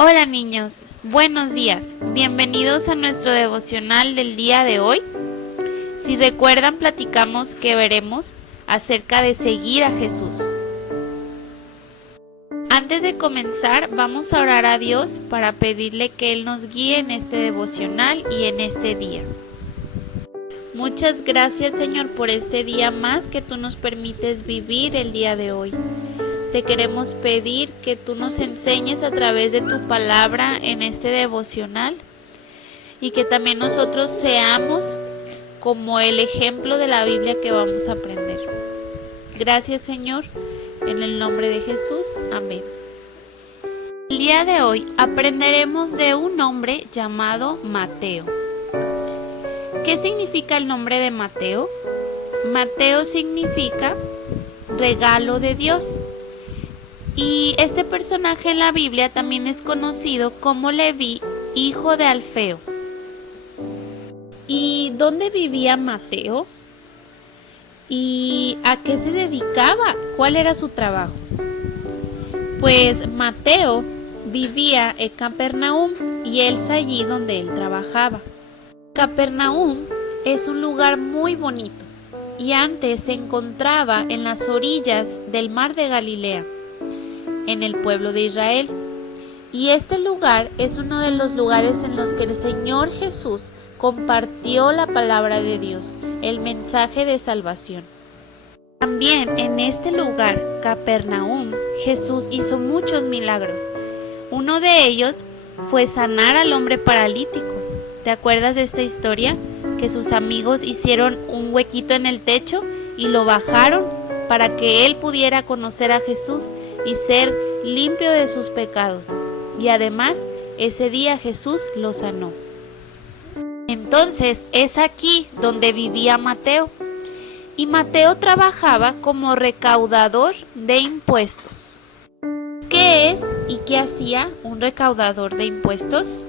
Hola niños, buenos días, bienvenidos a nuestro devocional del día de hoy. Si recuerdan, platicamos que veremos acerca de seguir a Jesús. Antes de comenzar, vamos a orar a Dios para pedirle que Él nos guíe en este devocional y en este día. Muchas gracias, Señor, por este día más que tú nos permites vivir el día de hoy. Te queremos pedir que tú nos enseñes a través de tu palabra en este devocional y que también nosotros seamos como el ejemplo de la Biblia que vamos a aprender. Gracias, Señor, en el nombre de Jesús. Amén. El día de hoy aprenderemos de un hombre llamado Mateo. ¿Qué significa el nombre de Mateo? Mateo significa regalo de Dios. Y este personaje en la Biblia también es conocido como Leví, hijo de Alfeo. ¿Y dónde vivía Mateo? ¿Y a qué se dedicaba? ¿Cuál era su trabajo? Pues Mateo vivía en Capernaum y es allí donde él trabajaba. Capernaum es un lugar muy bonito y antes se encontraba en las orillas del mar de Galilea, en el pueblo de Israel. Y este lugar es uno de los lugares en los que el Señor Jesús compartió la palabra de Dios, el mensaje de salvación. También en este lugar, Capernaum, Jesús hizo muchos milagros. Uno de ellos fue sanar al hombre paralítico. ¿Te acuerdas de esta historia? Que sus amigos hicieron un huequito en el techo y lo bajaron para que él pudiera conocer a Jesús y ser limpio de sus pecados. Y además, ese día Jesús lo sanó. Entonces, es aquí donde vivía Mateo. Y Mateo trabajaba como recaudador de impuestos. ¿Qué es y qué hacía un recaudador de impuestos?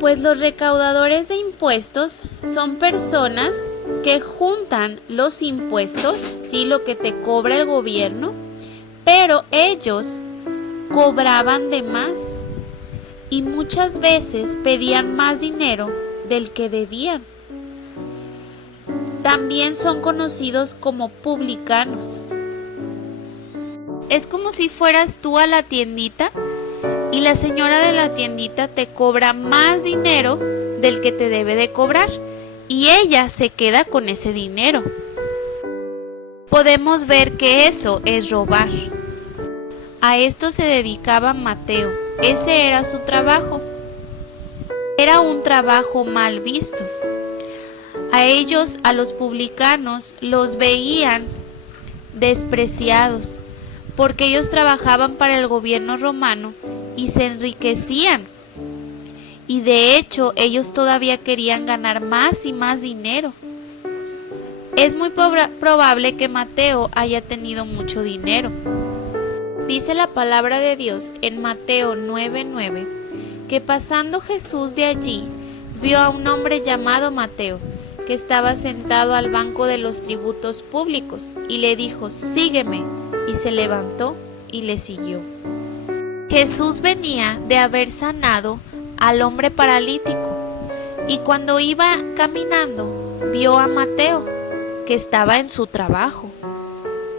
Pues los recaudadores de impuestos son personas que juntan los impuestos, sí, lo que te cobra el gobierno, pero ellos cobraban de más y muchas veces pedían más dinero del que debían. También son conocidos como publicanos. Es como si fueras tú a la tiendita y la señora de la tiendita te cobra más dinero del que te debe de cobrar y ella se queda con ese dinero. Podemos ver que eso es robar. A esto se dedicaba Mateo. Ese era su trabajo. Era un trabajo mal visto. A ellos, a los publicanos, los veían despreciados porque ellos trabajaban para el gobierno romano y se enriquecían. Y de hecho, ellos todavía querían ganar más y más dinero. Es muy probable que Mateo haya tenido mucho dinero. Dice la palabra de Dios en Mateo 9:9 que pasando Jesús de allí, vio a un hombre llamado Mateo, que estaba sentado al banco de los tributos públicos, y le dijo: sígueme, y se levantó y le siguió. Jesús venía de haber sanado al hombre paralítico, y cuando iba caminando, vio a Mateo, que estaba en su trabajo,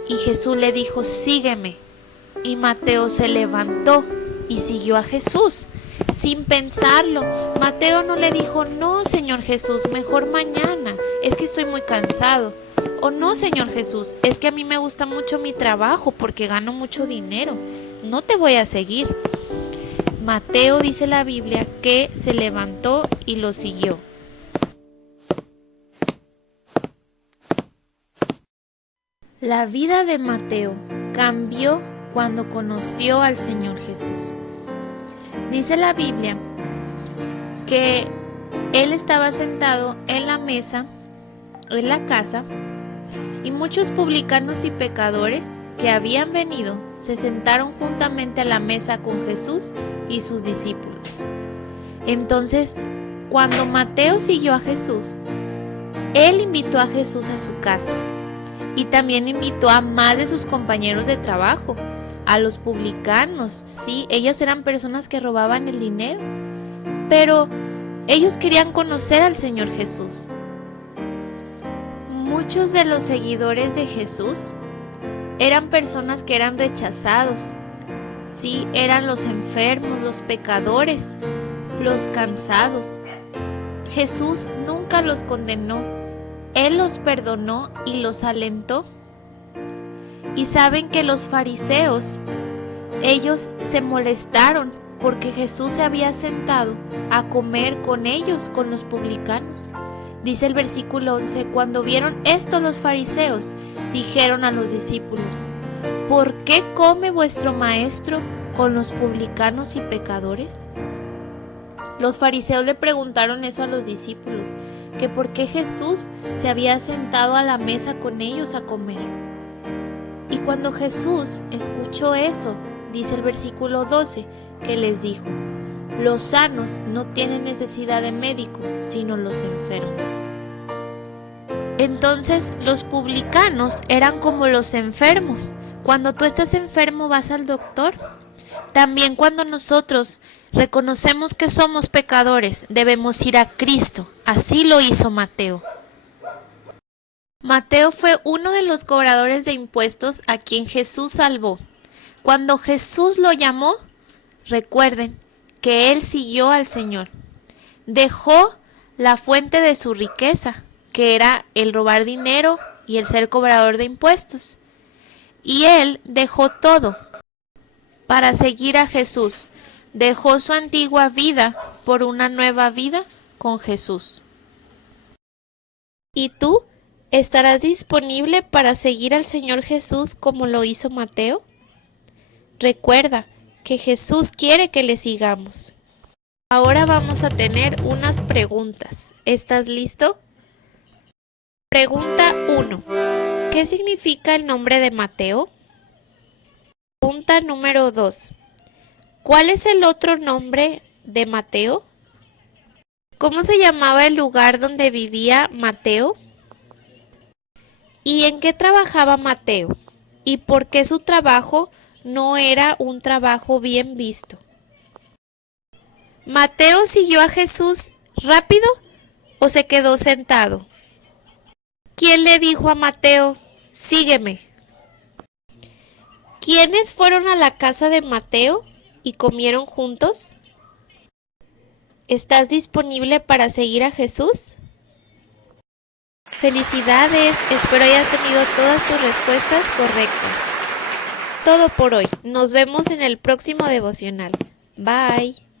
y Jesús le dijo: sígueme. Y Mateo se levantó y siguió a Jesús, sin pensarlo. Mateo no le dijo: no, Señor Jesús, mejor mañana, es que estoy muy cansado. O no, Señor Jesús, es que a mí me gusta mucho mi trabajo porque gano mucho dinero, no te voy a seguir. Mateo, dice la Biblia, que se levantó y lo siguió. La vida de Mateo cambió cuando conoció al Señor Jesús. Dice la Biblia que él estaba sentado en la mesa, en la casa, y muchos publicanos y pecadores que habían venido se sentaron juntamente a la mesa con Jesús y sus discípulos. Entonces, cuando Mateo siguió a Jesús, él invitó a Jesús a su casa y también invitó a más de sus compañeros de trabajo, a los publicanos, sí, ellos eran personas que robaban el dinero, pero ellos querían conocer al Señor Jesús. Muchos de los seguidores de Jesús eran personas que eran rechazados, sí, eran los enfermos, los pecadores, los cansados. Jesús nunca los condenó, Él los perdonó y los alentó. Y saben que los fariseos, ellos se molestaron porque Jesús se había sentado a comer con ellos, con los publicanos. Dice el versículo 11, cuando vieron esto los fariseos, dijeron a los discípulos, ¿por qué come vuestro maestro con los publicanos y pecadores? Los fariseos le preguntaron eso a los discípulos, que por qué Jesús se había sentado a la mesa con ellos a comer. Y cuando Jesús escuchó eso, dice el versículo 12, que les dijo, los sanos no tienen necesidad de médico, sino los enfermos. Entonces los publicanos eran como los enfermos. Cuando tú estás enfermo vas al doctor. También cuando nosotros reconocemos que somos pecadores, debemos ir a Cristo. Así lo hizo Mateo. Mateo fue uno de los cobradores de impuestos a quien Jesús salvó. Cuando Jesús lo llamó, recuerden que él siguió al Señor. Dejó la fuente de su riqueza, que era el robar dinero y el ser cobrador de impuestos. Y él dejó todo para seguir a Jesús. Dejó su antigua vida por una nueva vida con Jesús. ¿Y tú estarás disponible para seguir al Señor Jesús como lo hizo Mateo? Recuerda que Jesús quiere que le sigamos. Ahora vamos a tener unas preguntas. ¿Estás listo? Pregunta 1. ¿Qué significa el nombre de Mateo? Pregunta número 2. ¿Cuál es el otro nombre de Mateo? ¿Cómo se llamaba el lugar donde vivía Mateo? ¿Y en qué trabajaba Mateo? ¿Y por qué su trabajo no era un trabajo bien visto? ¿Mateo siguió a Jesús rápido o se quedó sentado? ¿Quién le dijo a Mateo, sígueme? ¿Quiénes fueron a la casa de Mateo y comieron juntos? ¿Estás disponible para seguir a Jesús? Felicidades, espero hayas tenido todas tus respuestas correctas. Todo por hoy, nos vemos en el próximo devocional. Bye.